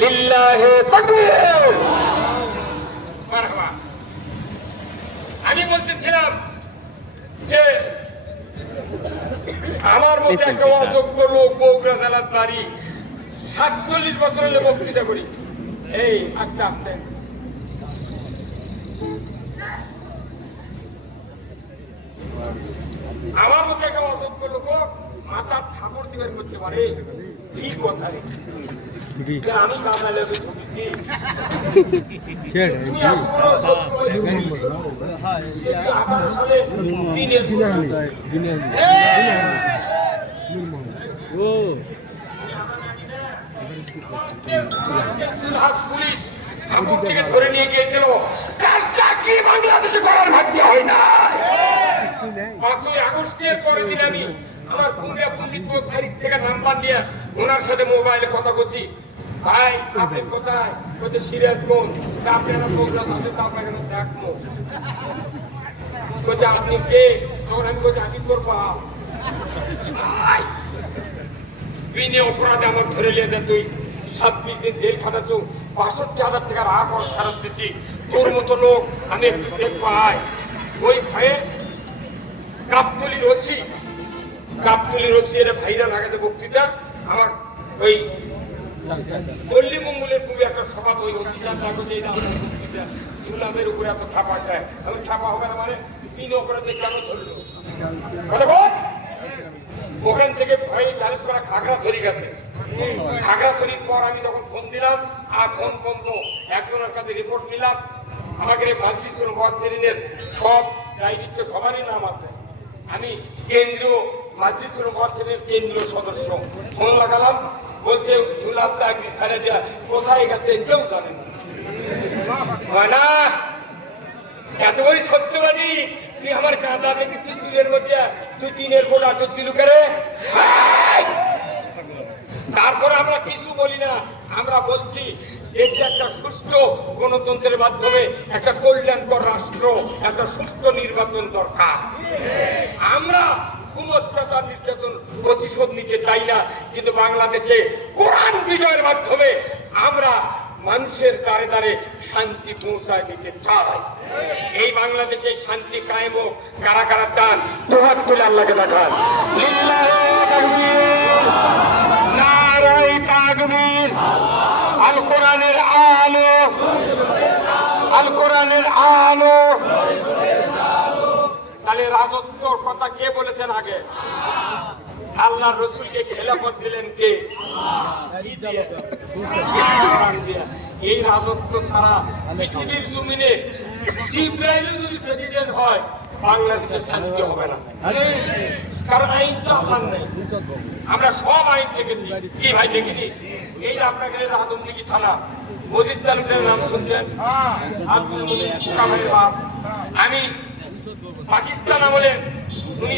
লিল্লাহে তাকবীর। মারহাবা। আমি বলতেছিলাম যে আমার মধ্যে একটা অযোগ্য লোক বগুড়া জেলার বাড়ি ৪৭ বছর হলে বক্তৃতা করি। এই আস্তে আস্তে আমার মধ্যে একটা অযোগ্য লোক মাথার ঠাকুর দিবের করতে পারে। কি কথা রে, আমি কামালে ঢুকেছি, তুই এত বড় সত্য সালে দিনের পুলিশ ঠাকুর থেকে ধরে নিয়ে গিয়েছিল। তার চাকরি বাংলাদেশে করার ভাগ্য হয় না। ৫ই আগস্টের পরের দিন আমি আমার পুরিয়া পণ্ডিতপুর তারিখ থেকে নাম্বার দিয়ে ওনার সাথে মোবাইলে কথা বলছি। ভাই আপনি কোথায়? বলছে সিরাজগঞ্জ। আপনারা প্রোগ্রাম আছে তো আপনাকে দেখবো। বলছে আপনি কে? তখন আমি বলছি আমি তোর বাপ। বিনে অপরাধে আমার ধরে নিয়ে দেন, তুই ২৬ দিন জেল খাটাচ্ছ, ৬২,০০০ টাকার খরচ ফেরত দিচ্ছি। তোর মতো লোক আমি একটু দেখবো আয়। ওই ভয়ে গাবতলি রশি এটা ভাইরাল আগে বক্তৃতা আমার ওই পল্লী মঙ্গলের খুবই একটা সভা। ওই অফিসার গুলামের উপরে এত ছাপা যায়, আমি ছাপা হবে না মানে তিন অপরাধে কেন ধরলো ওখান থেকে ভয়ে চালিশ করা খাগড়াছড়ি গেছে। খাগড়াছড়ির পর আমি তখন ফোন দিলাম, আর ফোন বন্ধ। একজনের কাছে রিপোর্ট নিলাম, আমাকে মানসির মহাসেরিনের সব দায়িত্ব সবারই নাম আছে। আমি কেন্দ্রীয় মানসির মহাসেরিনের কেন্দ্রীয় সদস্য। ফোন লাগালাম, বলছে ঝুলার চাকরি ছাড়ে দেওয়া, কোথায় গেছে কেউ জানে না। এত বড় সত্যবাদী তুই আমার কাঁদা দেখেছি চুলের মধ্যে, তুই দিনের পর আচর দিলু করে। তারপর আমরা কিছু বলি না, আমরা বলছি দেশে একটা সুষ্ঠু গণতন্ত্রের মাধ্যমে একটা কল্যাণকর রাষ্ট্র, একটা সুষ্ঠু নির্বাচন দরকার। আমরা কোন অত্যাচার নির্যাতন প্রতিশোধ নিতে চাই না, কিন্তু বাংলাদেশে কোরআন বিজয়ের মাধ্যমে আমরা মানুষের দ্বারে দ্বারে শান্তি পৌঁছায় দিতে চাই। এই বাংলাদেশে শান্তি কায়েম হোক। কারা কারা চান দুহাত তুলে আল্লাহকে দেখান। নারায়ে তাকবীর। আল কোরআনের আলো, আল কোরআনের আলো। তাহলে রাজত্বর কথা কে বলেছেন আগে? আল্লাহ রসুলকে খেলাফত দিলেন কে? এই রাজত্ব ছাড়া পৃথিবীর জমিনে জিবরাইল যদি প্রেসিডেন্ট হয় বাংলাদেশের শান্তি হবে না, কারণ আইনটা আমার নেই। আমরা সব আইন দেখেছি। কি ভাই দেখিনি? এই আপনাকে আদমদিঘি থানা মজিদ তালুকের নাম শুনছেন? আব্দুল মজিদ কামালের বাপ। আমি পাকিস্তান আমলে উনি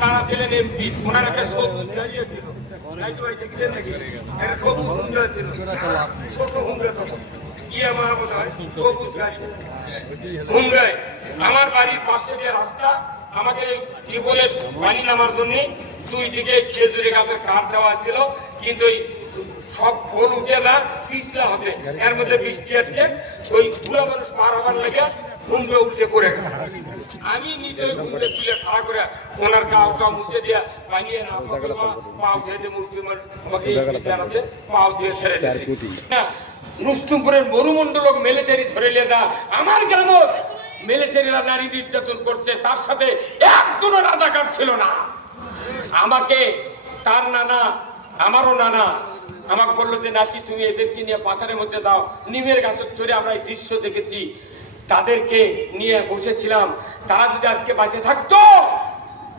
তারা ছিলেন এমপি, ওনার একটা সবুজ গাড়িও ছিল। আমার বাড়ির পাশে দিয়ে রাস্তা, আমাকে জীবনের পানি নামার জন্য 2 দিকে খেজুরি গাছের কাঠ দেওয়া ছিল, কিন্তু সব খোল উঠে না, পিছলা হবে। এর মধ্যে বৃষ্টি হচ্ছে, ওই বুড়া মানুষ পার হবার লেগে ঘুমবে উঠে পড়ে গেছে। আমি নিজে ঘুমতে তুলে খাড়া করে ওনার গাওটা মুছে দিয়া বানিয়ে না পাও দিয়ে মুরগি আছে পাও দিয়ে ছেড়ে দিয়েছি। রুস্তুমপুরের মরুমন্ডল মিলিটারি ধরে লেদা আমার গ্রামে মিলিটারিরা নারী নির্যাতন করছে, তার সাথে একজনও রাজাকার ছিল না। আমাকে তার নানা, আমারও নানা আমাকে বললো যে নাতি তুমি এদেরকে নিয়ে পাথরের মধ্যে দাও। নিমের গাছের চড়ে আমরা এই দৃশ্য দেখেছি, তাদেরকে নিয়ে বসেছিলাম। তারা যদি আজকে বাঁচে থাকতো,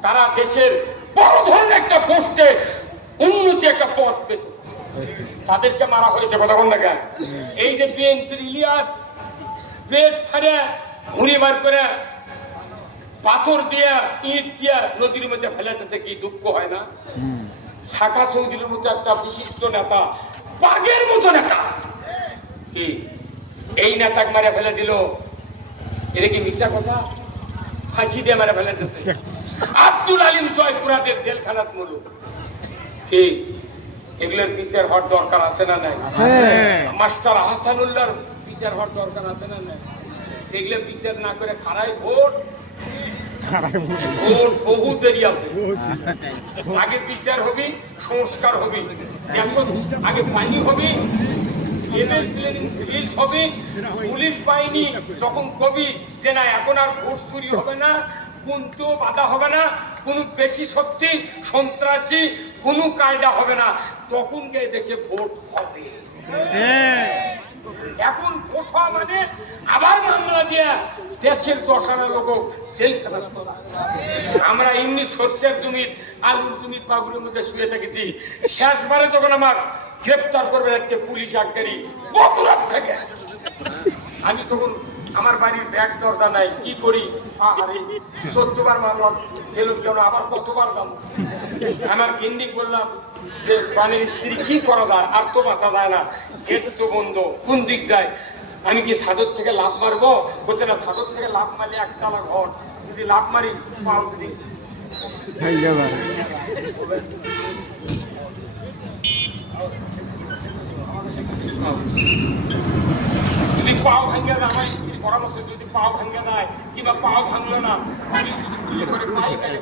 তারা দেশের বড় ধরনের একটা পোস্টে উন্নতি একটা পথ পেত। তাদেরকে মারা হয়েছে কথা কোন না। এই যে বিএনপির ইলিয়াস পেট ফাড়ে ঘুরি বার করে পাথর দিয়া ইট দিয়া নদীর মধ্যে ফেলাতেছে, কি দুঃখ হয় না? শাখা চৌধুরীর মতো একটা বিশিষ্ট নেতা, বাঘের মতো নেতা, কি এই নেতাকে মারে ফেলে দিল? এটা কি মিথ্যা কথা? ফাঁসি দিয়ে মারে ফেলে দিচ্ছে। আব্দুল আলিম জয়পুরাটের জেলখানাত মুলুক, কি এগুলোর বিচার হওয়ার দরকার আছে না নাই? মাস্টার হাসানুল্লাহর বিচার হওয়ার দরকার আছে না নাই? যেগুলো বিচার না করে খারাই ভোট, ভোট বহু দেরি আছে। আগে বিচার হবে, সংস্কার হবে, আগে পানি হবে, হবে, পুলিশ বাহিনী যখন কবি যে না এখন আর ভোট চুরি হবে না, কিন্তু বাধা হবে না, কোনো বেশি শক্তি সন্ত্রাসী কোনো কায়দা হবে না, তখন গিয়ে দেশে ভোট হবে। এখন ভোট হওয়া মানে আবার মামলা দিয়া দেশের 10 লোক জেলখানা। আমরা এমনি সরষের জমির আলুর জমির পাগুড়ের মধ্যে শুয়ে থেকেছি। শেষবারে যখন আমার গ্রেপ্তার করবে যাচ্ছে পুলিশ আটকারি বগুড়ার থেকে, আমি তখন আমার বাড়ির ব্যাগ দরজা নাই, কি করি? আরে 14 বার মামলা জেলের জন্য আবার কতবার যাব? আমার গিন্নি বললাম যে বাড়ির স্ত্রী কি করা যায়, আর তো বাঁচা যায় না, গেট তো বন্ধ, কোন দিক যায়? আমি কি ছাদর থেকে লাফ মারবো? বলতে না, ছাদর থেকে লাফ মারলে একতলা ঘর, যদি লাফ মারি পাও যদি পাও ভাঙ্গা দেয়, আমার স্ত্রীর পরামর্শ, যদি পাও ভাঙ্গা দেয় কিংবা পাও ভাঙলো না, আমি যদি গুলি করে পাই খাই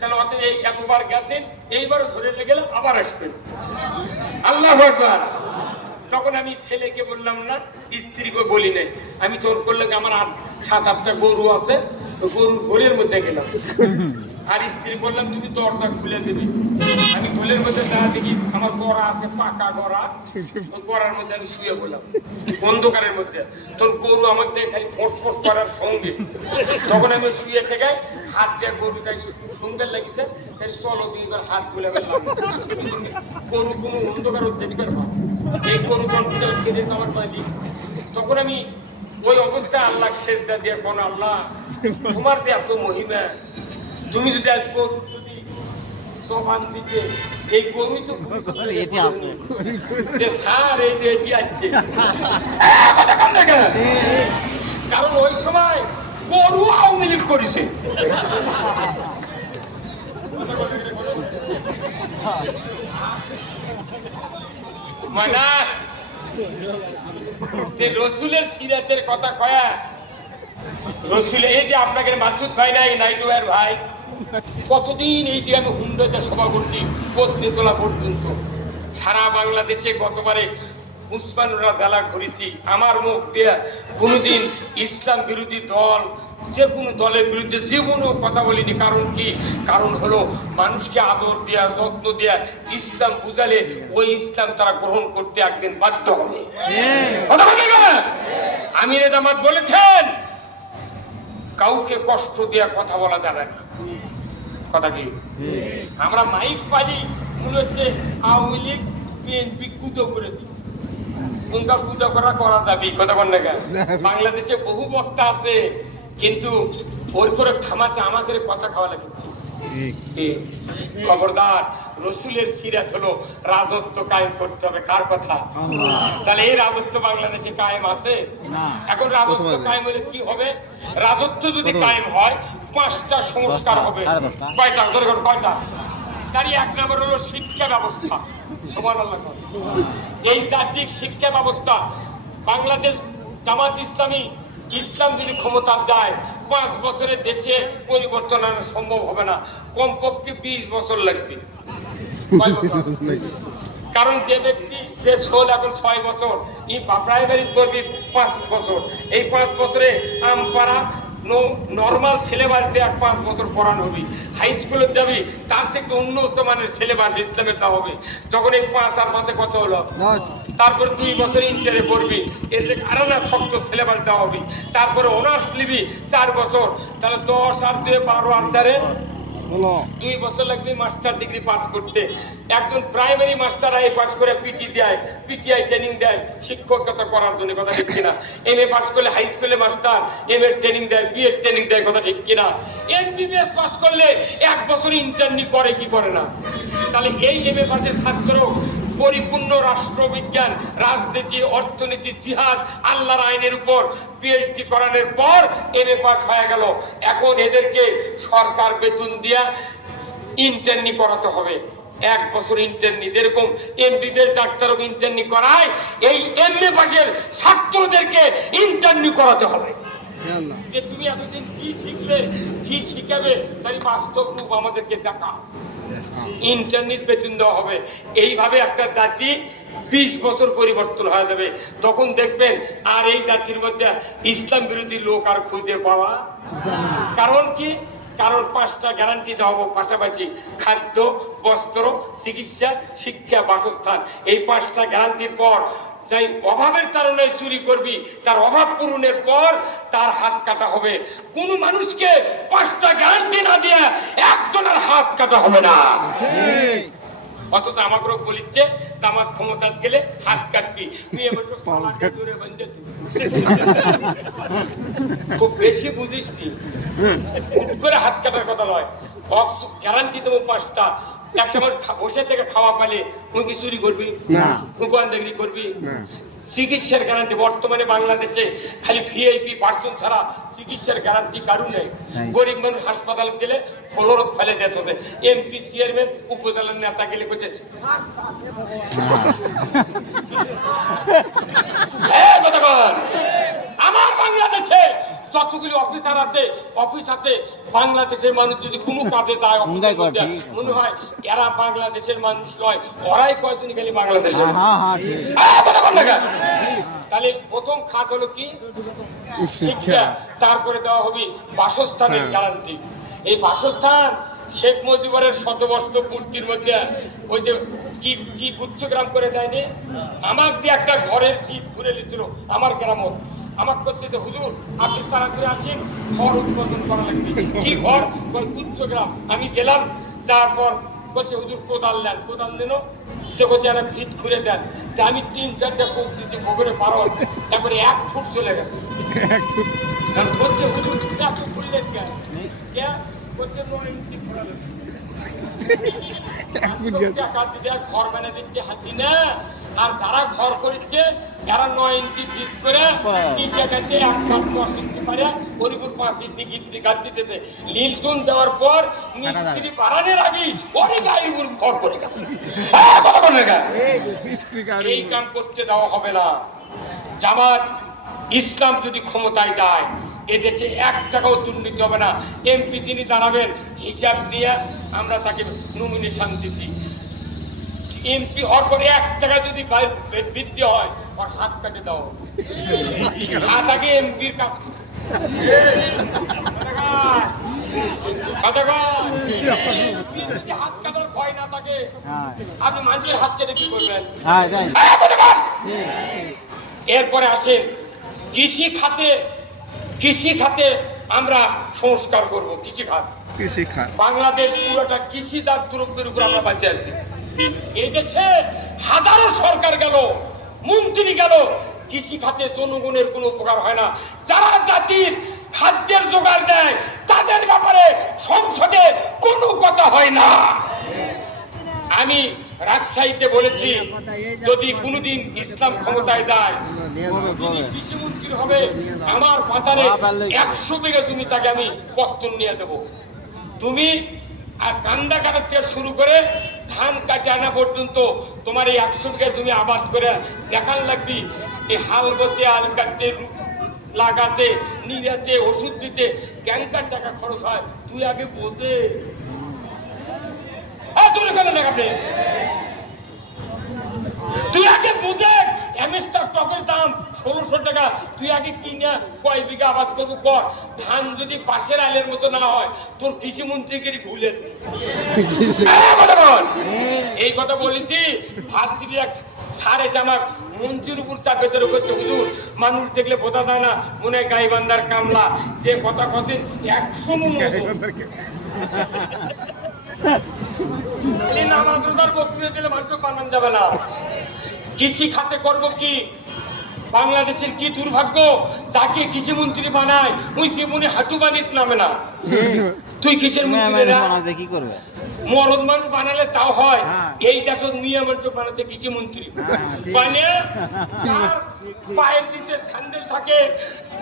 তাহলে অত এই এতবার গেছেন, এইবারও ধরে গেলে আবার আসবেন। আল্লাহু আকবার। তখন আমি ছেলেকে বললাম না, স্ত্রীকে বলি নাই, আমি তোর করলে আমার 7-8টা গরু আছে, গরুর ঘরের মধ্যে গেলাম, আর স্ত্রী বললাম তুমি দরজা খুলে দিবি। আমি ঘরের মধ্যে দাঁড়া দেখি আমার গড়া আছে, পাকা গড়া, ওই গড়ার মধ্যে আমি শুয়ে বললাম অন্ধকারের মধ্যে। তখন গরু আমার দিয়ে খালি ফোঁস করার সঙ্গে, তখন আমি শুয়ে থেকে হাত দিয়ে গরু তাই সঙ্গে লাগিয়েছে, তাই চলো তুই এবার হাত গুলে ফেললাম। গরু কোনো অন্ধকার দেখতে পারবো, এই গরু কনফিডেন্স কেটে আমার মালিক। তখন আমি ওই অবস্থায় আল্লাহ সেজদা দিয়ে কোন আল্লাহ তোমার যে এত মহিমা, তুমি যদি আজ গরুর যদি জবান দিতে, এই গরুই তো কারণ ওই সময় গরু আওয়ামী লীগ করেছে। মানে রসুলের সিরাতের কথা কয়া, রসুল এই যে আপনাকে মাসুদ ভাই নাই, নাইডু ভাইয়ের ভাই, কতদিন এই যে আমি হুন্ডাতে সভা করছি পদ্মেতলা পর্যন্ত, সারা বাংলাদেশে গতবারে উসমানুরা জ্বালা করেছি। আমার মুখ দিয়ে কোনোদিন ইসলাম বিরোধী দল যে কোনো দলের বিরুদ্ধে জীবনেও কথা বলিনি। কারণ কি? কারণ হলো মানুষকে আদর দেয়া, যত্ন দেয়া, ইসলাম বুঝালে ওই ইসলাম তারা গ্রহণ করতে একদিন বাধ্য হবে। আমির জামাত বলেছেন কাউকে কষ্ট দেয়া কথা বলা যাবে না। কথা কি? আমরা মাইক পালি মনে হচ্ছে আওয়ামী লীগ বিএনপি কুতো করে দিই, উনকা পূজা করা যাবে। কথা বল না, বাংলাদেশে বহু বক্তা আছে, কিন্তু ওর করে থামাতে আমাদের কথা খাওয়া লাগছে। খবরদার, রসুলের সিরাত হলো রাজত্ব কায়েম করতে হবে। কার কথা? তাহলে এই রাজত্ব বাংলাদেশে কায়েম আছে? এখন রাজত্ব কায়েম হলে কি হবে? রাজত্ব যদি কায়েম হয় 5টা সংস্কার হবে। কয়টা? কয়টা? তারই 1 নম্বর হলো শিক্ষা ব্যবস্থা। সুবহানাল্লাহ। এই জাতীয় শিক্ষা ব্যবস্থা বাংলাদেশ জামাত ইসলামী, ইসলাম যদি ক্ষমতা যায় 5 বছরে দেশে পরিবর্তন আনা সম্ভব হবে না, কমপক্ষে 20 বছর লাগবে। কারণ যে ব্যক্তি যে এখন 6 বছর, প্রাইমারি করবি 5 বছর, এই 5 বছরে আমপাড়া নর্মাল সিলেবাস দিয়ে 5 বছর পড়ানো হবে। হাই স্কুলে যাবি, তার সে একটু উন্নত মানের সিলেবাস ইসলামের দেওয়া হবে। যখন এই 5 আর 5 কত হলো, তারপর 2 বছর ইন্টারে পড়বি, এর থেকে আরো না শক্ত সিলেবাস দেওয়া হবে। তারপরে অনার্স নিবি 4 বছর, তাহলে 10 আর 2 12 আর 4 2 বছর লাগবে মাস্টার ডিগ্রি পাস করতে। একজন প্রাইমারি মাস্টার আই পাস করে পিটিআই ট্রেনিং দেয় শিক্ষকতা করার জন্য। কথা ঠিক কিনা? এমএ পাস করলে হাই স্কুলে মাস্টার, এমএ ট্রেনিং দেয়, বিএড ট্রেনিং দেয়। কথা ঠিক কিনা? এমবিবিএস পাস করলে 1 বছর ইন্টার্নি করে, কি করে না? তাহলে এই এমএ পাসের ছাত্র পরিপূর্ণ রাষ্ট্রবিজ্ঞান, রাজনীতি, অর্থনীতি, জিহাদ, আল্লাহর আইনের উপর পিএইচডি করানোর পর এমএ পাস হয়ে গেল। এখন এদেরকে সরকার বেতন দিয়া ইন্টার্নি করাতে হবে। 1 বছর ইন্টার্নি, যেরকম এমবিবিএস ডাক্তারও ইন্টার্নি করায়, এই এমএ পাশের ছাত্রদেরকে ইন্টার্নি করাতে হবে। যে তুমি এতদিন কি শিখলে, কি শিখাবে, তাই বাস্তব রূপ আমাদেরকে দেখা। ইন্টার্নির বেতন দেওয়া হবে। এইভাবে একটা জাতি 20 বছর পরিবর্তন হয়ে যাবে। তখন দেখবেন আর এই জাতির মধ্যে ইসলাম বিরোধী লোক আর খুঁজে পাওয়া। কারণ কি? কারণ 5টা গ্যারান্টি দেওয়া হবে পাশাপাশি: খাদ্য, বস্ত্র, চিকিৎসা, শিক্ষা, বাসস্থান। এই 5টা গ্যারান্টির পর যাই অভাবের কারণে চুরি করবি, তার অভাব পূরণের পর তার হাত কাটা হবে। কোন মানুষকে 5টা গ্যারান্টি না দিয়ে একজনের হাত কাটা হবে না। অথচ আমাকে বলিচ্ছে জামাত ক্ষমতা গেলে হাত কাটবি, মেয়ে বছর দূরে বন্ধে। খুব বেশি বুঝিস নি, করে হাত কাটার কথা নয়। গ্যারান্টি দেবো 5টা। একটা মানুষ বসে থেকে খাওয়া পালে তুই কি চুরি করবি না, গোয়েন্দাগিরি করবি? চিকিৎসার গ্যারান্টি বর্তমানে বাংলাদেশে খালি ভিআইপি পার্সন ছাড়া চিকিৎসার গ্যারান্টি কারু নেই। গরিব মানুষ হাসপাতাল গেলে ফ্লোরত ফেলে যেতে হবে। এমপি, চেয়ারম্যান, উপজেলার নেতা গেলে করছে আমার বাংলাদেশে যতগুলি অফিসার আছে, অফিস আছে, বাংলাদেশের মানুষ যদি কোনো কাজে যায় মনে হয় এরা বাংলাদেশের মানুষ নয়, ওরাই কয়জন খালি বাংলাদেশের। তাহলে প্রথম খাত হলো কি? শিক্ষা। তারপরে দেওয়া হবে বাসস্থানের গ্যারান্টি। এই বাসস্থান শেখ মুজিবের শতবর্ষ পূর্তির মধ্যে ওই যে কি কি গুচ্ছগ্রাম করে দেয়নি, আমার দিয়ে একটা ঘরের ভিত ঘুরে নিয়েছিল আমার গ্রামত। আমার করছে যে হুজুর আপনি তাড়াতাড়ি আসেন, ঘর উৎপাদন করা লাগবে। কি ঘর? গুচ্ছগ্রাম। আমি গেলাম, তারপর করছে হুজুর কোদাল নেন। কোদাল নেন যে করছে একটা ভিত ঘুরে দেন। যে আমি 3-4টা কোপ দিচ্ছি পুকুরে পারো, তারপরে 1 ফুট চলে গেছে। করছে হুজুর এত ঘুরলেন কেন? করছে 9 ইঞ্চি ঘোরা টাকা দিতে ঘর বানিয়ে দিচ্ছে হাসিনা। আর যারা ঘর করেছে যারা 9 ইঞ্চি ভিত করে 3 টাকাতে 1 ফুট 10 ইঞ্চি পারে পরিপুর 5 ইঞ্চি গাছ দিতেছে। লিলটন দেওয়ার পর মিস্ত্রি বাড়ানোর আগে অনেক আইগুর ঘর করে গেছে। এই কাম করতে দেওয়া হবে না। জামাত ইসলাম যদি ক্ষমতায় যায় এদেশে 1 টাকাও দুর্নীতি হবে না। এমপি তিনি দাঁড়াবেন, হিসাব নিয়ে আমরা তাকে নমিনেশন দিচ্ছি। এমপি হওয়ার পরে 1 টাকা যদি বৃদ্ধি হয় ওর হাত কাটে দাও। হাত আগে এমপির কাছে হাত কাটার ভয় না থাকে, আপনি মানুষের হাত কেটে কি করবেন? এরপরে আসেন কৃষি খাতে। কৃষি খাতে আমরা সংস্কার করব। কৃষি খাত, বাংলাদেশ পুরোটা কৃষিজাত দ্রব্যের উপর আমরা বাঁচে আছি। এই দেশে হাজারো সরকার গেল, মন্ত্রী গেল, কৃষি খাতে জনগণের কোনো উপকার হয় না। যারা জাতির খাদ্যের জোগাড় দেয় তাদের ব্যাপারে সংসদে কোনো কথা হয় না। আমি রাজশাহীতে বলেছি যদি কোনোদিন ইসলাম ক্ষমতায় যায়, কৃষিমন্ত্রী হবে, আমার পাতারে 100 বিঘা জমি তাকে আমি পত্তন নিয়ে দেবো। তুমি আর কান্দা কাটার থেকে শুরু করে ধান কাটে আনা পর্যন্ত তোমার এই 100 বিঘা জমি আবাদ করে দেখান লাগবি। এই হাল বতে, আল কাটতে, লাগাতে, নিরাতে, ওষুধ দিতে ক্যাঙ্কার টাকা খরচ হয়। তুই আগে বসে তুই আগে বুঝে এমএসটার টপের দাম 1600 টাকা। তুই আগে কিনে কয় বিঘা আবাদ করবো কর। ধান যদি পাশের আলের মতো না হয় তোর কৃষি মন্ত্রীগিরি ভুলে। এই কথা বলেছি। ভার্সিটি এক স্যার এসে আমার মঞ্চের উপর চাপে তেরো করছে, হুজুর মানুষ দেখলে বোঝা যায় না মনে হয় গাইবান্ধার কামলা, যে কথা কথে 100 মন নামাজ রোজার বক্তৃতা দিলে মানুষ বানান যাবে না। কৃষি খাতে করব কি? বাংলাদেশের কি দুর্ভাগ্য, যাকে কৃষি মন্ত্রী বানায় ওই জীবনে হাঁটু বানিয়ে নামে না। তুই কিসের মন্ত্রী? কি করবে? মরদ মানুষ বানালে তাও হয়, এই দেশের মিয়া মানুষ বানাতে কৃষি মন্ত্রী মানে পায়ের নিচে স্যান্ডেল থাকে,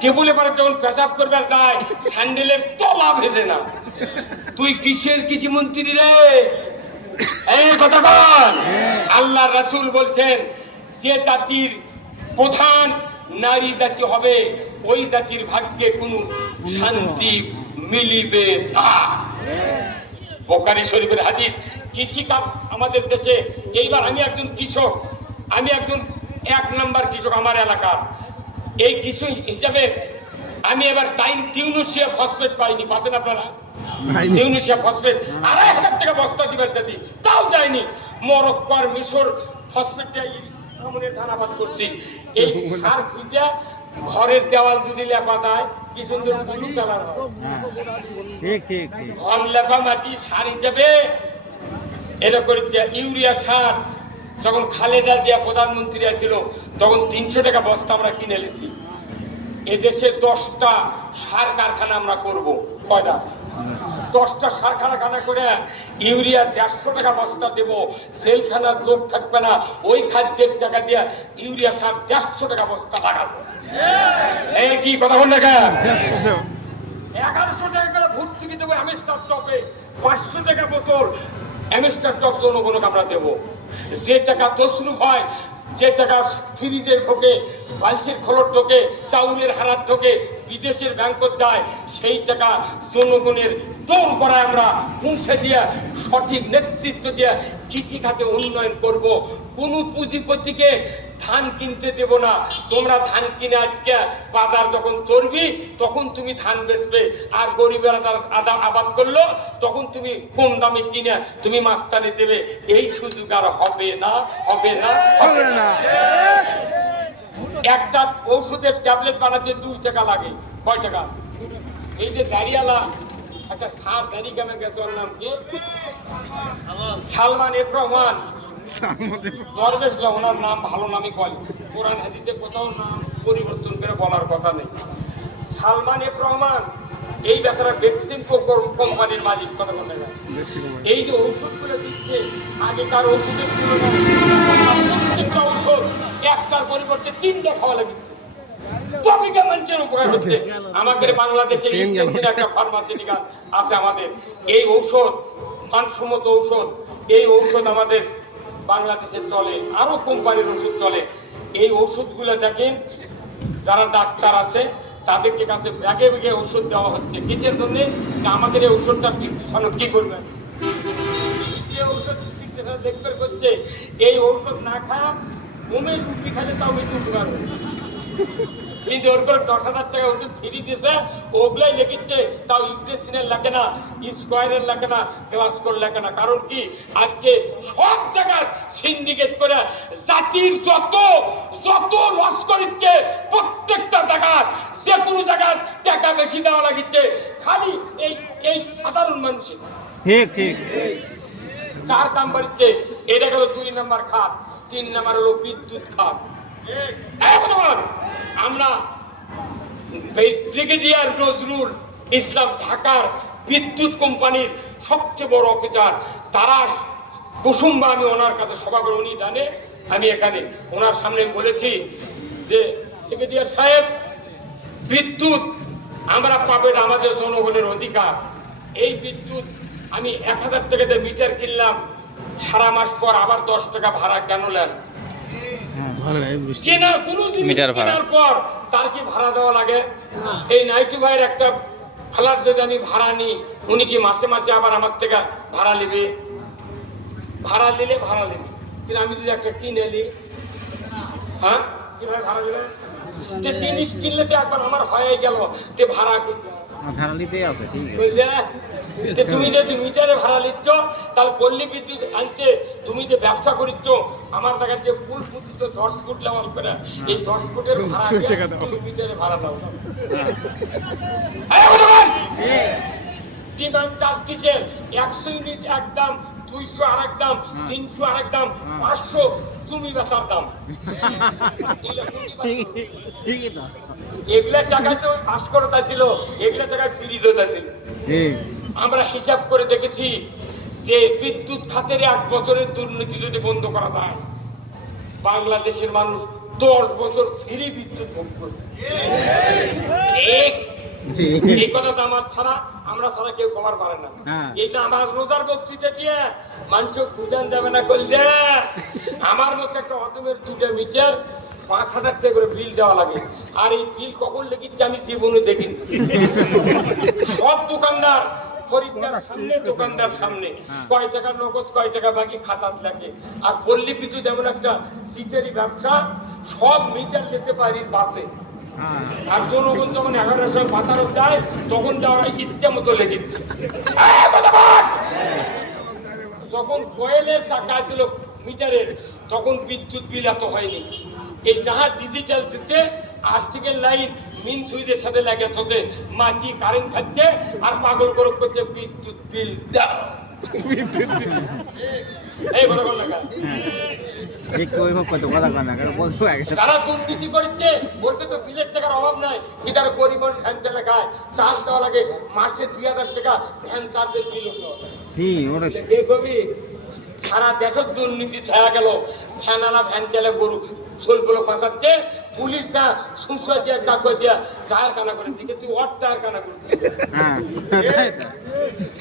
টেবুলে পরে যখন পেশাব করবে যায় স্যান্ডেলের তলা ভেজে না। তুই কিসের কৃষি মন্ত্রী রে? এই কথা বল। আল্লাহ রাসূল বলছেন যে জাতির প্রধান নারী জাতি হবে ওই জাতির ভাগ্যে কোনো শান্তি মিলিবে না। বুখারী শরীফের হাদিস। কৃষিকাজ আমাদের দেশে এইবার আমি একজন কৃষক, আমি একজন 1 নাম্বার কৃষক আমার এলাকার। এই কৃষক হিসাবে আমি এবার টিউনিশিয়া ফসফেট পাইনি, পাচ্ছেন আপনারা? টিউনিশিয়া ফসফেট 2,500 টাকা বস্তা দিবার জাতি, তাও দেয়নি। মরক্কো আর মিশর ফসফেট আমনের ধানাবাদ করছি। এই সার ভিজা ঘরের দেওয়াল যদি লেপা দেয় কি সুন্দর ব্লু কালার হয়। ঘর লেপা মাটি সার হিসাবে এটা করেছে। ইউরিয়া সার যখন খালেদা জিয়া প্রধানমন্ত্রী ছিল তখন 300 টাকা বস্তা আমরা কিনে নিয়েছি। এদেশে 10টা সার কারখানা আমরা করব। কয়টা? 10টা সার কারখানা করে ইউরিয়া 150 টাকা বস্তা দেব। সেলখানার লোক থাকবে না, ওই খাদ্যের টাকা দিয়ে ইউরিয়া সার 150 টাকা বস্তা লাগাবো। এই কি কথা বল না? 1100 টাকা করে ভর্তুকি দেবো অ্যামস্টার টপে, 500 টাকা বোতল অ্যামস্টার টপ জনগণকে আমরা দেবো। যে টাকা তসরুফ হয়, যে টাকা ফ্রিজে ঢোকে, বালসের খোলর ঢোকে, চাউলের হারার ঢোকে, বিদেশের ব্যাংকত যায়, সেই টাকা জনগণের দৌড় করায় আমরা পৌঁছে দিয়ে সঠিক নেতৃত্ব দিয়ে কৃষিখাতে উন্নয়ন করব। কোনো পুঁজিপতিকে ধান কিনতে দেব না। তোমরা ধান কিনে আজকে বাজার যখন চড়বি তখন তুমি ধান বেচবে, আর গরিবেরা আবাদ করলো তখন তুমি কম দামে কিনে তুমি মাস্তানি দেবে। এই সুযোগ আর হবে না, হবে না, হবে না। একটা ঔষধের ট্যাবলেট বানাতে 2 টাকা লাগে। কয় টাকা? এই যে দাঁড়িয়ালা একটা সার দাঁড়ি কেমন গেছে, ওর নাম কি? সালমান এফ রহমান দরবেশ, ওনার নাম ভালো নামই বলে। কোরআন হাদিসে কোথাও নাম পরিবর্তন করে বলার কথা নেই। সালমান এফ রহমান এই বেচারা ভ্যাকসিন কোম্পানির মালিক। কথা বলে না, এই যে ঔষধগুলো দিচ্ছে আগেকার ওষুধের তুলনায় প্রত্যেকটা ঔষধ একটার পরিবর্তে 3টা খাওয়া লাগিচ্ছে। টপিকে মানুষের উপকার হচ্ছে। আমাদের বাংলাদেশে একটা ফার্মাসিউটিক্যাল আছে আমাদের। এই ঔষধ মানসম্মত ঔষধ, এই ঔষধ আমাদের বাংলাদেশে চলে, আরো কোম্পানির ওষুধ চলে। এই ওষুধগুলো দেখেন যারা ডাক্তার আছে তাদেরকে কাছে ব্যাগে ব্যাগে ওষুধ দেওয়া হচ্ছে। কিসের জন্য? আমাদের এই ওষুধটা প্রেসক্রিপশন কি করবেন, যে ওষুধ প্রেসক্রিপশন দেখবে করছে, এই ওষুধ না খায় ঘুমের রুটি খেলে তাও বেশি উপকার হবে। কিন্তু ওর করে 10,000 টাকা ওষুধ ফ্রি দিয়েছে, ওগুলাই লিখিচ্ছে, তাও ইউক্রেসিনের লাগে না, স্কোয়ারের লাগে না, গ্লাসকোর লাগে না। কারণ কি? আজকে সব জায়গায় সিন্ডিকেট করে জাতির যত লস করিচ্ছে, প্রত্যেকটা জায়গায় যে কোনো জায়গায় টাকা বেশি দেওয়া লাগিচ্ছে খালি এই সাধারণ মানুষের। ঠিক ঠিক 4 দাম বাড়িচ্ছে। এটা গেল 2 নাম্বার খাত। 3 নাম্বার হলো বিদ্যুৎ খাত। আমরা ব্রিগেডিয়ার নজরুল ইসলাম ঢাকার বিদ্যুৎ কোম্পানির সবচেয়ে বড় অফিসার তারাস কুসুম্বা, আমি ওনার কাছে সভা করে, উনি জানে। আমি এখানে ওনার সামনে বলেছি যে ব্রিগেডিয়ার সাহেব, বিদ্যুৎ আমরা পাবেন, আমাদের জনগণের অধিকার। এই বিদ্যুৎ আমি 1,000 টাকা দিয়ে মিটার কিনলাম, সারা মাস পর আবার 10 টাকা ভাড়া কেন নেন? কেনা কোনো জিনিস কেনার পর তার কি ভাড়া দেওয়া লাগে? এই নাইটু ভাইয়ের একটা ফ্ল্যাট যদি আমি ভাড়া নিই, উনি কি মাসে মাসে আবার আমার থেকে ভাড়া নেবে? ভাড়া নিলে ভাড়া নেবে, কিন্তু আমি যদি একটা কিনে নিই, হ্যাঁ কিভাবে ভাড়া নেবে? যে জিনিস কিনলে তো একবার আমার হয়ে গেল, যে ভাড়া কিছু ভাড়া নিতেই আছে। ঠিক আছে, তুমি যদি মিটারে ভাড়া নিচ্ছ তাহলে পল্লী বিদ্যুৎ আনছে, তুমি যে ব্যবসা করিচ্ছ আমার টাকা যে ফুল ফুট 10 ফুট লেভেল করে, এই 10 ফুটের ভাড়া মিটারে ভাড়া দাও। ডিমান্ড চার্জ কিসের? 100 ইউনিট এক দাম, 200 আরেক দাম, 300 আরেক দাম, 500 তুমি বেচার দাম। এগুলা টাকায় তো ভাস্করতা ছিল, এগুলা টাকায় ফ্রিজতা ছিল। আমরা হিসাব করে দেখেছি যে বিদ্যুৎ খাতের 1 বছরের দুর্নীতি যদি বন্ধ করা যায়, বাংলাদেশের মানুষ 10 বছর ফ্রি বিদ্যুৎ ভোগ করবে। জি। এই কথা তো আমার ছাড়া আমরা ছাড়া কেউ কমার পারে না। হ্যাঁ। এইটা আমার রোজার বক্তৃতা দিয়ে মানুষ বুঝান যাবে না কইছে আমার মতো একটা অদমের 2টা মিটার 5,000 টাকা করে বিল দেওয়া লাগে, আর এই বিল কখন লেগেছে আমি জীবনে দেখিনি। সব দোকানদার খরিদ্দার সামনে, দোকানদার সামনে, কয় টাকা নগদ কয় টাকা বাকি খাতাত লাগে। আর পল্লী বিদ্যুৎ এমন একটা সিটেরই ব্যবসা, সব মিটার যেতে পারি বাসে। আর জনগণ যখন 11টার সময় বাজারও যায় তখন যাওয়া ইচ্ছা মতো লেগেছে। যখন কয়েলের চাকা ছিল মিটারের তখন বিদ্যুৎ বিল এত হয়নি। এই যাহা ডিজিটাল দিচ্ছে আর্থিকের লাইন মিন সুইদের সাথে লাগে থাকে, মাটি কারেন্ট খাচ্ছে আর পাগল করে করছে বিদ্যুৎ বিল দাও। এই কথা বল না। ঠিক ওই হোক কত কথা কয় না কারণ বলবো একটা যারা দুর্নীতি করছে বলবে তো বিলের টাকার অভাব নাই, কিন্তু আর পরিবহন ভ্যান চালা খায়, চার্জ দেওয়া লাগে মাসে 2,000 টাকা ভ্যান চার্জের বিল হতো। জি ওরে কে কবি সারা দেশের দুর্নীতি ছায়া গেল, ভ্যানালা ভ্যান চালে গরু সোলগুলো ফাঁসাচ্ছে, পুলিশ যা সুসা দিয়া ডাকা দিয়া টায়ার কানা করে দিকে তুই ওর টায়ার কানা করছিস হ্যাঁ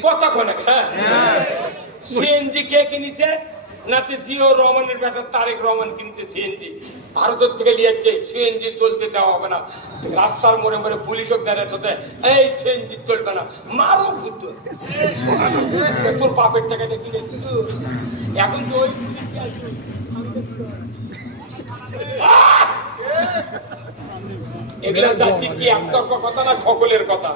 কথা কোনে। হ্যাঁ, সিএনজি কে কিনেছে? নাতে জিও রহমানের বেটা তারেক রহমান কিনছে সিএনজি, ভারতের থেকে লিয়াচ্ছে। সিএনজি চলতে দেওয়া হবে না, রাস্তার মোড়ে মোড়ে পুলিশও দাঁড়াচ্ছে, এই সিএনজি চলবে না, মারো ভূত তোর বাপের টাকাটা কিনে দিচ্ছ। এখন তো ওই পুলিশই আছে। এগুলা জাতির কি একতরফা কথা না সকলের কথা?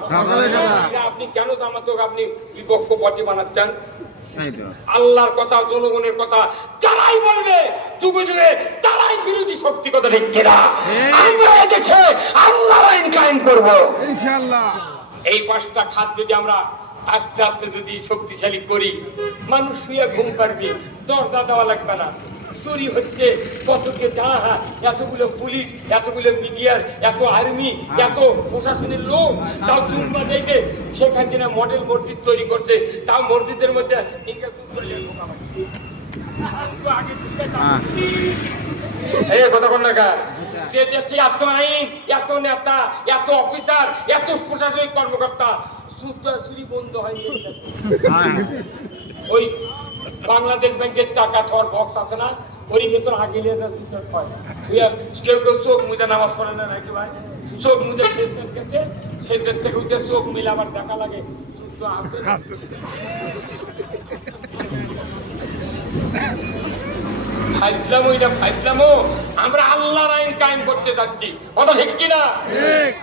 আপনি কেন জামাতকে আপনি বিপক্ষ পার্টি বানাচ্ছেন? তাই তো আল্লাহর কথা, জনগণের কথা যারাই বলবে যুগে যুগে তারাই বিরোধী শক্তি। কথা ঠিক কিনা? আমরা এদেশে আল্লাহর আইন কায়েম করব ইনশাআল্লাহ। এই 5টা খাত যদি আমরা আস্তে আস্তে যদি শক্তিশালী করি, মানুষ শুয়ে ঘুম পারবে, দরজা দেওয়া লাগবে না। চুরি হচ্ছে কতকে যা, এতগুলো পুলিশ, এতগুলো মিডিয়ার, এত আর্মি, এত প্রশাসনের লোক, তাও জুম্মা থেকে শেখ হাসিনা মডেল মসজিদ তৈরি করছে, তাও মসজিদের মধ্যে কথা বল না। যে দেশে এত আইন, এত নেতা, এত অফিসার, এত প্রশাসনিক কর্মকর্তা, চুরি বন্ধ হয়নি। ওই বাংলাদেশ ব্যাংকের টাকা থর বক্স আছে না, ওরই ভেতর আগে দিতে হয়। কেউ কেউ চোখ মুজে নামাজ পড়ে না নাকি ভাই? চোখ মুজে সেজদের গেছে, সেজদের থেকে উঠে চোখ মিলে আবার দেখা লাগে যুদ্ধ আছে। আমরা আল্লাহর আইন কায়েম করতে যাচ্ছি, কথা ঠিক কিনা?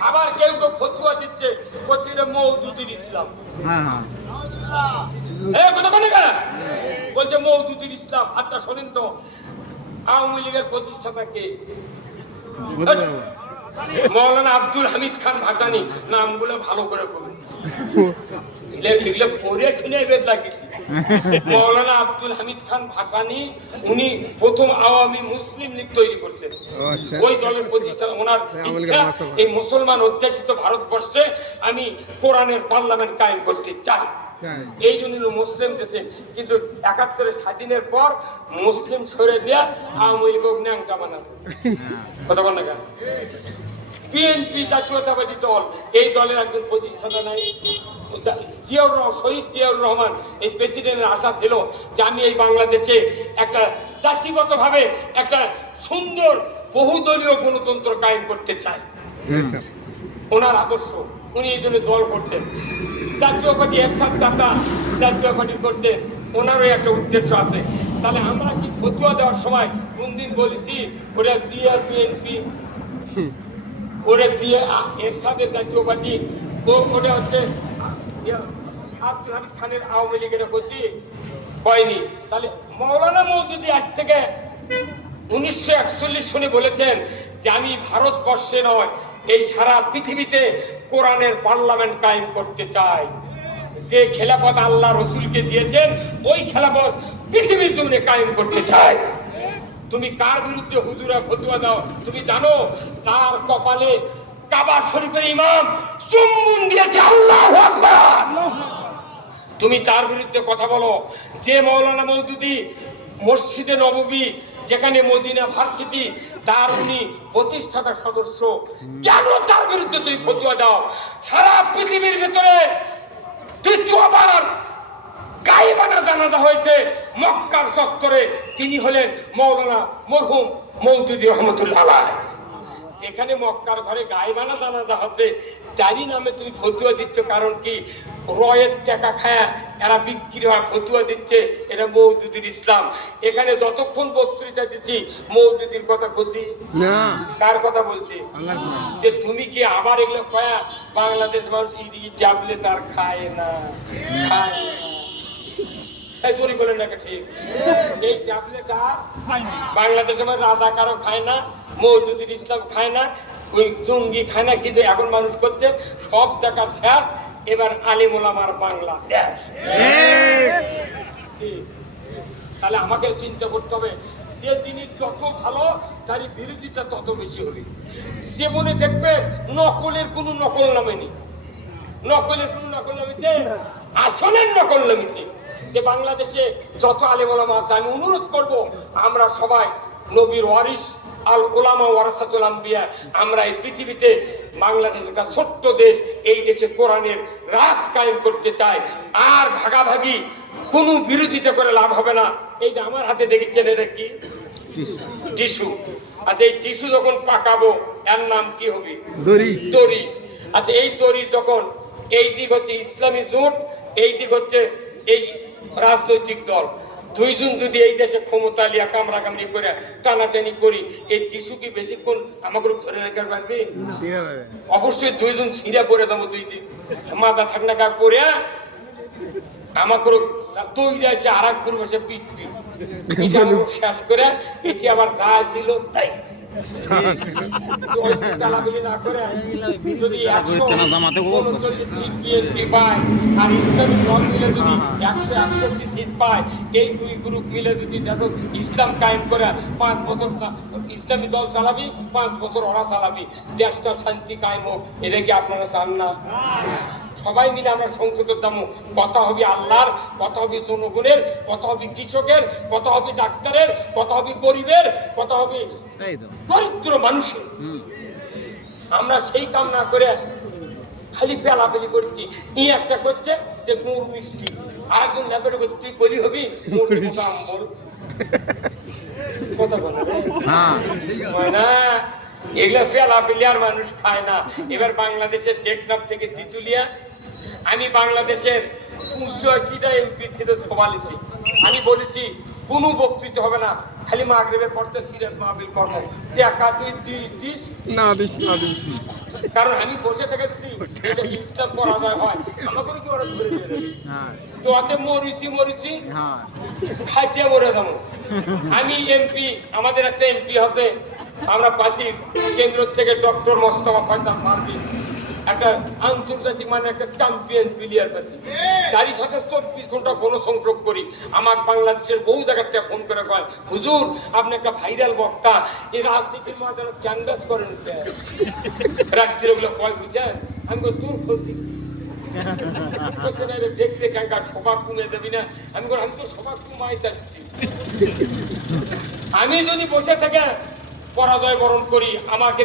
আবার কেউ কেউ ফতুয়া দিচ্ছে মওদুদুল ইসলাম। বলছে মওদুদুল ইসলাম। আচ্ছা শোনেন তো, আওয়ামী লীগের প্রতিষ্ঠাতা কে? মৌলানা আব্দুল হামিদ খান ভাসানী। নামগুলো ভালো করে বলুন, পড়ে শুনে লাগিয়েছি। মৌলানা আব্দুল হামিদ খান ভাসানী, উনি প্রথম আওয়ামী মুসলিম লীগ তৈরি করছেন। ওই দলের প্রতিষ্ঠান, ওনার ইচ্ছা এই মুসলমান অধ্যাসিত ভারতবর্ষে আমি কোরআনের পার্লামেন্ট কায়েম করতে চাই। এই জন্য মুসলিম দেশে, কিন্তু 71 স্বাধীনের পর মুসলিম সরে দেয়া আওয়ামী লীগ ন্যাংটা বানাবে। কথা বল না কেন? বিএনপি জাতীয়তাবাদী দল, এই দলের একজন প্রতিষ্ঠাতা নাই। শহীদ জিয়াউর রহমান এই প্রেসিডেন্টের আশা ছিল যে আমি এই বাংলাদেশে একটা জাতিগতভাবে একটা সুন্দর বহুদলীয় গণতন্ত্র কায়েম করতে চাই। ওনার আদর্শ, উনি এই জন্য দল করছেন। জাতীয় পার্টি একসাথ চাচা জাতীয় পার্টি করছে, ওনারও একটা উদ্দেশ্য আছে। তাহলে আমরা কি ফতুয়া দেওয়ার সময় কোনদিন বলেছি ওরা জিয়া বিএনপি, ওরা জিয়া এরশাদের জাতীয় পার্টি, ওটা হচ্ছে আব্দুল হামিদ খানের আওয়ামী লীগের করছি? হয়নি। তাহলে মৌলানা মওদুদি আজ থেকে 1941 সনে বলেছেন যে আমি ভারতবর্ষে নয়, এই সারা পৃথিবীতে কোরআনের পার্লামেন্ট কায়েম করতে চাই। যে খেলাফত আল্লাহ রসুলকে দিয়েছেন, ওই খেলাফত পৃথিবীর জন্য কায়েম করতে চাই। তুমি কার বিরুদ্ধে হুজুরা ফতুয়া দাও? তুমি জানো যার কপালে কাবা শরীফের ইমাম চুম্বন দিয়েছে আল্লাহু আকবার, তুমি তার বিরুদ্ধে কথা বলো। যে মৌলানা মওদুদি মসজিদে নববী যেখানে মদিনা ভার্সিটি তার উনি প্রতিষ্ঠাতা সদস্য, কেন তার বিরুদ্ধে তুই ফতোয়া দাও? সারা পৃথিবীর ভিতরে তৃতীয়বার গায়েবানা জানাজা হয়েছে মক্কার চত্বরে, তিনি হলেন মাওলানা মরহুম মওদুদী রহমতুল্লাহ আলাইহ। যেখানে মক্কার ঘরে গায়েবানা জানাজা হচ্ছে, তারই নামে তুমি ফতুয়া দিচ্ছ। কারণ কি? রয়ের টাকা খায়া এরা বিক্রি হয়, ফতুয়া দিচ্ছে, এটা মওদুদীর ইসলাম। এখানে যতক্ষণ বক্তৃতা দিচ্ছি মওদুদীর কথা খুশি না, কার কথা বলছি? যে তুমি কি আবার এগুলো কয়া বাংলাদেশ মানুষ জাবলে তার খায় না, খায় না, চুরি করেন নাকি? ঠিক, এই ট্যাবলেট আর বাংলাদেশে আমার রাজা কারো খায় না, মওদুদীর ইসলাম খায় না, ওই জঙ্গি খায় না, কিন্তু এখন মানুষ করছে সব জায়গা শেষ, এবার আলিম ওলামার বাংলাদেশ। তাহলে আমাকে চিন্তা করতে হবে, যে জিনিস যত ভালো তারই বিরোধিতা তত বেশি হবে। জীবনে দেখবেন নকলের কোনো নকল নামেনি, নকলের কোনো নকল নামেছে, আসলের নকল নামেছে। যে বাংলাদেশে যত আলেম ওলামা আছে, আমি অনুরোধ করব আমরা সবাই নবীর ওয়ারিস আল ওলামা ওয়ারাসাতুল আম্বিয়া, আমরা এই পৃথিবীতে বাংলাদেশের একটা ছোট্ট দেশ, এই দেশে কোরআনের রাজ কায়েম করতে চাই। আর ভাগাভাগি কোনো বিরোধিতা করে লাভ হবে না। এই যে আমার হাতে দেখেছেন, এটা কি? টিস্যু। আচ্ছা, এই টিস্যু যখন পাকাবো এর নাম কি হবে? দড়ি। দড়ি। আচ্ছা, এই দড়ি যখন এই দিক হচ্ছে ইসলামী জোট, এই দিক হচ্ছে এই রাজনৈতিক দল, দুইজন যদি এই দেশে ক্ষমতা লিয়া কামড়া কামড়ি করে টানাটানি করি, এই টিস্যু কি বেশিক্ষণ আমাকে ধরে রাখতে পারবে? অবশ্যই দুইজন ছিঁড়ে পড়ে দেবো, দুই দিন মাথা থাকনা গা পড়ে আমাকে তৈরি আছে আর এক গ্রুপ আছে পিটপি শেষ করে, এটি আবার যা ছিল তাই চালাবি না করে যদি 139 বিএনপি পায় আর ইসলামী দল মিলে যদি 161 সিট পায়, এই দুই গ্রুপ মিলে যদি দেখো ইসলাম কায়েম করে 5 বছর ইসলামী দল চালাবি, 5 বছর ওরা চালাবি, দেশটা শান্তি কায়েম হোক। এটা কি আপনারা চান না? সবাই মিলে আমরা সংসদের দাম, কথা হবে আল্লাহর, কথা হবে জনগণের, কথা হবে কৃষকের, কথা হবে ডাক্তারের, কথা হবে গরিবের, কথা হবে দরিদ্র মানুষের। আমরা সেই কাম না করে খালি পেলাপেলি করছি। এই একটা করছে যে গুড় মিষ্টি, আর একজন ল্যাপেটে করছে তুই কলি হবি কথা বলে না, এগুলা পেলাপেলি আর মানুষ খায় না। এবার বাংলাদেশের টেকনাফ থেকে তিতুলিয়া, আমি বাংলাদেশের 85টা এমপি ছিল সমালিছি, আমি বলেছি কোনো বক্তৃতা হবে না, খালি মাগরিবের পড়তে সিরাত মাহফিল করব, টাকা তুই দিস না দিস না দিস, কারণ আমি বসে থেকে যদি এটা ইসলাম পরাজয় হয় আমাকে কি ওরা ধরে নিয়ে যাবে? তো অতে মরিছি খাইতে মরে যাবো। আমি এমপি, আমাদের একটা এমপি আছে, আমরা পাচ্ছি কেন্দ্র থেকে ডক্টর মোস্তফা ফয়সাল পারভীন, একটা আন্তর্জাতিক মানে একটা চ্যাম্পিয়ন প্লেয়ার পাচ্ছি, তারই সাথে 24 ঘন্টা গণসংযোগ করি। আমার বাংলাদেশের বহু জায়গার থেকে ফোন করে কয়, হুজুর আপনি একটা ভাইরাল বক্তা, এই রাজনীতির ময়দানে ক্যানভাস করেন রাত্রির ওগুলো কয় বুঝছেন? আমি তোর ক্ষতি দেখতে কাঙ্কা সভা কমে দেবি না? আমি তো সভা কমাই চাচ্ছি। আমি যদি বসে থেকে পরাজয় বরণ করি আমাকে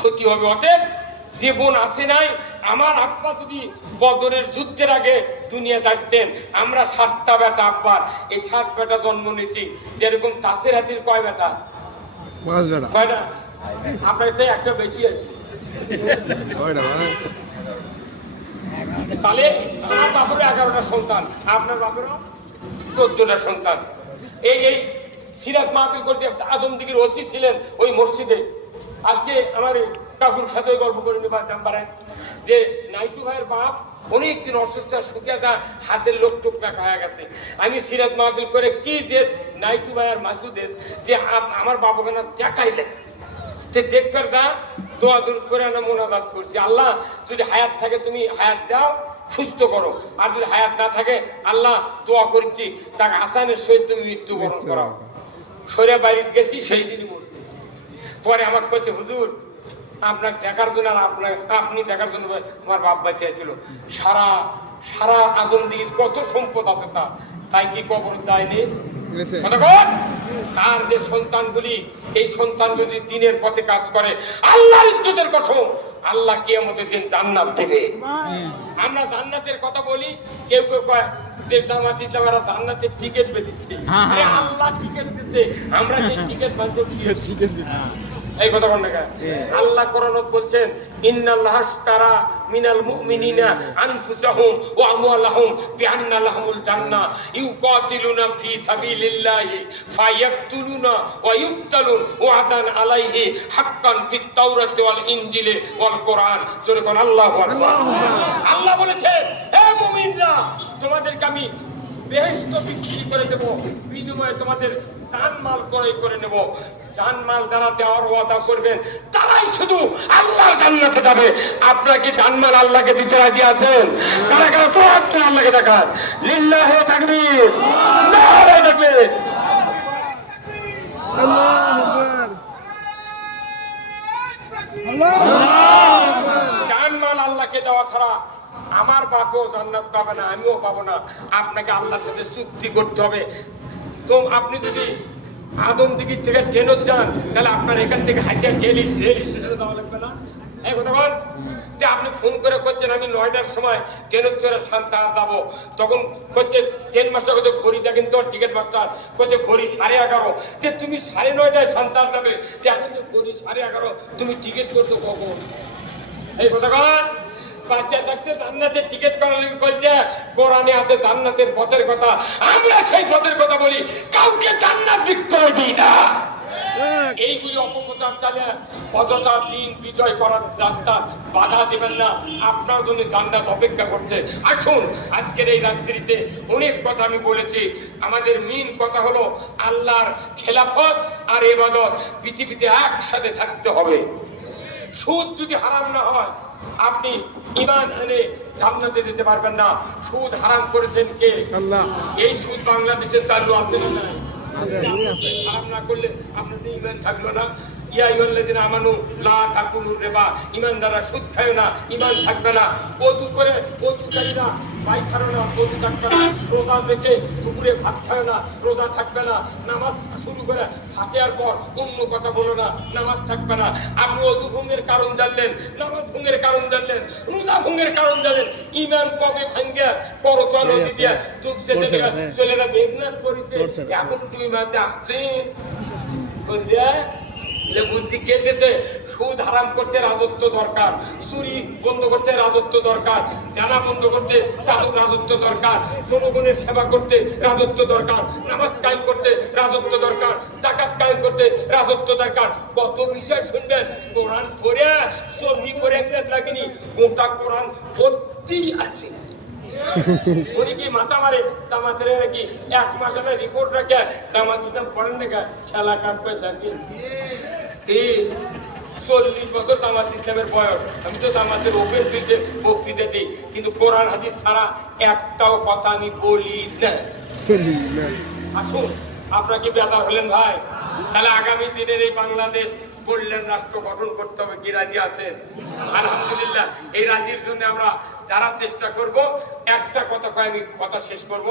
ক্ষতি হবে। অতএব জীবন আসে নাই, আমার আব্বা যদি বদরের যুদ্ধের আগে দুনিয়াতে আসতেন, আমরা 7টা বেটা আব্বার, এই 7 বেটা জন্ম নিয়েছি। যেরকম তাসের হাতির কয় বেটা? 5 বেটা। কয়টা? আপনার তো একটা বেশি আছে। তাহলে আমার বাপেরও 11টা সন্তান, আপনার বাপেরও 14টা সন্তান। এই সিরাত মাহফিল করতে আদমদিঘির ওসি ছিলেন ওই মসজিদে। আজকে আমার কাকুর সাথে গল্প করে নিয়ে বাঁচতাম পারেন যে নাইটু ভাইয়ের বাপ অনেকদিন অসুস্থ, শুকিয়ে তা হাতের লোক টুকটাক হয়ে গেছে। আমি সিরাত মাহফিল করে কি যে নাইটু ভাইয়ের মাসুদের যে আমার বাবাকে না দেখাইলেন, যে দেখবার দা দোয়া দূর করে আমরা মোনাজাত করছি, আল্লাহ যদি হায়াত থাকে তুমি হায়াত দাও, সুস্থ করো, আর যদি হায়াত না থাকে আল্লাহ দোয়া করছি তাকে আসানের সহিত তুমি মৃত্যুবরণ করাও। সরে বাইরে গেছি, সেই দিনই মরছি। পরে আমাকে বলছে, হুজুর আপনার দেখার জন্য আর আপনি দেখার জন্য আমার বাপ বাঁচিয়েছিল। সারা আদমদিঘির কত সম্পদ আছে তাই কি কবর দেয়নি? কতক্ষণ তার যে সন্তানগুলি এই সন্তানগুলি দিনের পথে কাজ করে আল্লাহর ইজ্জতের কসম আল্লাহ কিয়ামতের দিন জান্নাত দেবে। আমরা জান্নাতের কথা বলি, কেউ কেউ কয় যে জামাত ইসলামেরা জান্নাতের টিকিট দিচ্ছে, আল্লাহ টিকিট দিচ্ছে, আমরা সেই টিকিট বাঁধতে এই কথা বল না। আল্লাহ কোরআনত বলছেন ইন্নাল্লাহ আশতারা মিনাল মুমিনিনা আনফুসাহুম ওয়া আমওয়ালাহুম বিআন্না লাহুমুল জান্নাহ ইউকাতিলুনা ফি সাবিলিল্লাহি ফায়াকতুলুনা ওয়া ইউকতালুন ওয়াদান আলাইহি হাক্কান ফিত তাওরাতি ওয়াল ইনজিলি ওয়াল কোরআন। জোরে কোন আল্লাহু আকবার। আল্লাহ বলেছেন হে মুমিনরা তোমাদেরকে আমি বেহেশত বিক্রি করে দেব, বিনিময়ে তোমাদের জানমাল ক্রয় করে নেব। জানমাল যারা দেওয়ার ওয়াদা করবেন তারাই শুধু আল্লাহর জান্নাতে যাবে। আপনারা কি জানমাল আল্লাহকে দিতে রাজি আছেন? কারা কারা তো আপনি আল্লাহকে দেখান। লিল্লাহি তাকবীর, নারে তাকবীর, আল্লাহু আকবার, আল্লাহু আকবার। জানমাল আল্লাহকে দেওয়া ছাড়া আমার বাপও জান্নাত পাবে না, আমিও পাবো না। আপনাকে আল্লাহর সাথে চুক্তি করতে হবে। তো আপনি যদি আদম দিঘির থেকে ট্রেনত যান তাহলে আপনার এখান থেকে হাইটা রেল স্টেশনে যাওয়া লাগবে না। এই কথা বল যে আপনি ফোন করে করছেন আমি 9টার সময় ট্রেনত করে সান্তাহার যাবো, তখন করছে ট্রেন মাস্টার করছে ঘড়ি দেখেন তো টিকিট মাস্টার করছে ঘড়ি 11:30, যে তুমি 9:30টায় সান্তাহার যাবে, যে এখন তো ঘড়ি 11:30, তুমি টিকিট করছো কখন? এই কথা বল। বাচ্চা থাকতে জান্নাতের টিকিট করার লাগি বলছে কোরআনে আছে জান্নাতের পথের কথা, আমরা সেই পথের কথা বলি, কাউকে জান্নাত বিক্রয় দিই না। এইগুলি অপপ্রচার চালিয়ে অযথা দিন বিজয় করার রাস্তা বাধা দিবেন না। আপনার জন্য জান্নাত অপেক্ষা করছে। আসুন আজকের এই রাত্রিতে অনেক কথা আমি বলেছি, আমাদের মেইন কথা হলো আল্লাহর খেলাফত আর ইবাদত পৃথিবীতে একসাথে থাকতে হবে। সুদ যদি হারাম না হয় আপনি ঈমান এনে জান্নাতে যেতে পারবেন না। সুদ হারাম করেছেন কে? আল্লাহ। এই সুদ বাংলাদেশে চালু আছে না নাই? হারাম না করলে আপনাদের ঈমান থাকলো না। ইয়া আইয়ুহাল্লাযীনা আমানু লা তাকুলুর রিবা, ঈমানদাররা সুদ খায় না, ঈমান থাকবে না। ওযু করে ওযুকারীরা ভাই ছাড়ো না, ওযু থাকবে না। রোজা থেকে দুপুরে ভাত খায় না, রোজা থাকবে না। নামাজ শুরু করে ফাতিহার পর অন্য কথা বলো না, নামাজ থাকবে না। আপনি ওযু ভঙ্গের কারণ জানলেন, নামাজ ভঙ্গের কারণ জানলেন, রোজা ভঙ্গের কারণ জানলেন, ঈমান কবে ভাঙ্গা করতোয়া নদী দিয়া ডুবছে চলে না মেঘনাথ পড়েছে, এখন তুমি মাঝে আসছে বুঝলে? বুদ্ধি কে দিতে? সুদ হারাম করতে রাজত্ব দরকার, চুরি বন্ধ করতে রাজত্ব দরকার, জানা বন্ধ করতে রাজত্ব দরকার, জনগণের সেবা করতে রাজত্ব দরকার, নামাজ কায়েম করতে রাজত্ব দরকার, যাকাত কায়েম করতে রাজত্ব দরকার। কত বিষয় শুনবেন। কোরআন পড়ে সবজি করে একটা লাগেনি, গোটা কোরআন ভর্তি আছে। উনি কি মাথা মারে তামাতের নাকি 1 মাস আগে রিপোর্ট রাখে তামাত দিতাম পড়েন না, খেলা কাটবে থাকে। এই 40 বছর তামাত ইসলামের বয়স, আমি তো তামাতের ওপেন ফিল্ডে বক্তৃতা দিই, কিন্তু কোরআন হাদিস ছাড়া একটাও কথা আমি বলি না। আসুন, আপনারা কি বেজার হলেন ভাই? তাহলে আগামী দিনের এই বাংলাদেশ কল্যাণ রাষ্ট্র গঠন করতে হবে, কি রাজি আছেন? আলহামদুলিল্লাহ। এই রাজির জন্য আমরা যারা চেষ্টা করব, একটা কথা কয় আমি কথা শেষ করব।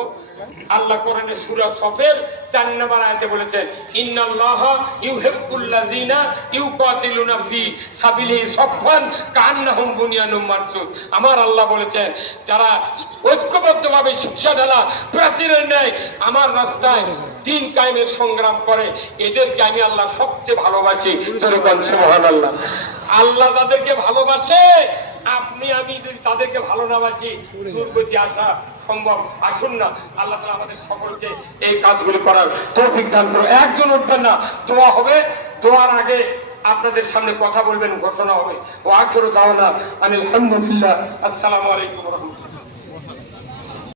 আল্লাহ কোরআনে সূরা সফের 4 নম্বর আয়াতে বলেছেন ইন্নাল্লাহা ইউহিব্বুল্লাযিনা ইউকাতিলুনা ফি সাবিলিহি সাফফান কান্নাহুম বুনিয়ানুম মারসুদ। আমার আল্লাহ বলেছেন যারা ঐক্যবদ্ধভাবে শিক্ষা ঢালা প্রাচীরের ন্যায় আমার রাস্তায় দিন কায়েমের সংগ্রাম করে, এদেরকে আমি আল্লাহ সবচেয়ে ভালোবাসি। সুবহানাল্লাহ। আল্লাহ তাদেরকে ভালোবাসে, আপনি আমি যদি তাদেরকে ভালো না বাসি দুর্গতি আসা সম্ভব। আসুন না, আল্লাহ তাআলা আমাদের সকলকে এই কাজগুলি করার তৌফিক দান করুন। একজন উঠবেন না, দোয়া হবে, দোয়ার আগে আপনাদের সামনে কথা বলবেন, ঘোষণা হবে। ওয়া আখিরু দাওয়ানা আনিল হামদুলিল্লাহ। আসসালামু আলাইকুম ওয়া রাহমাতুল্লাহ।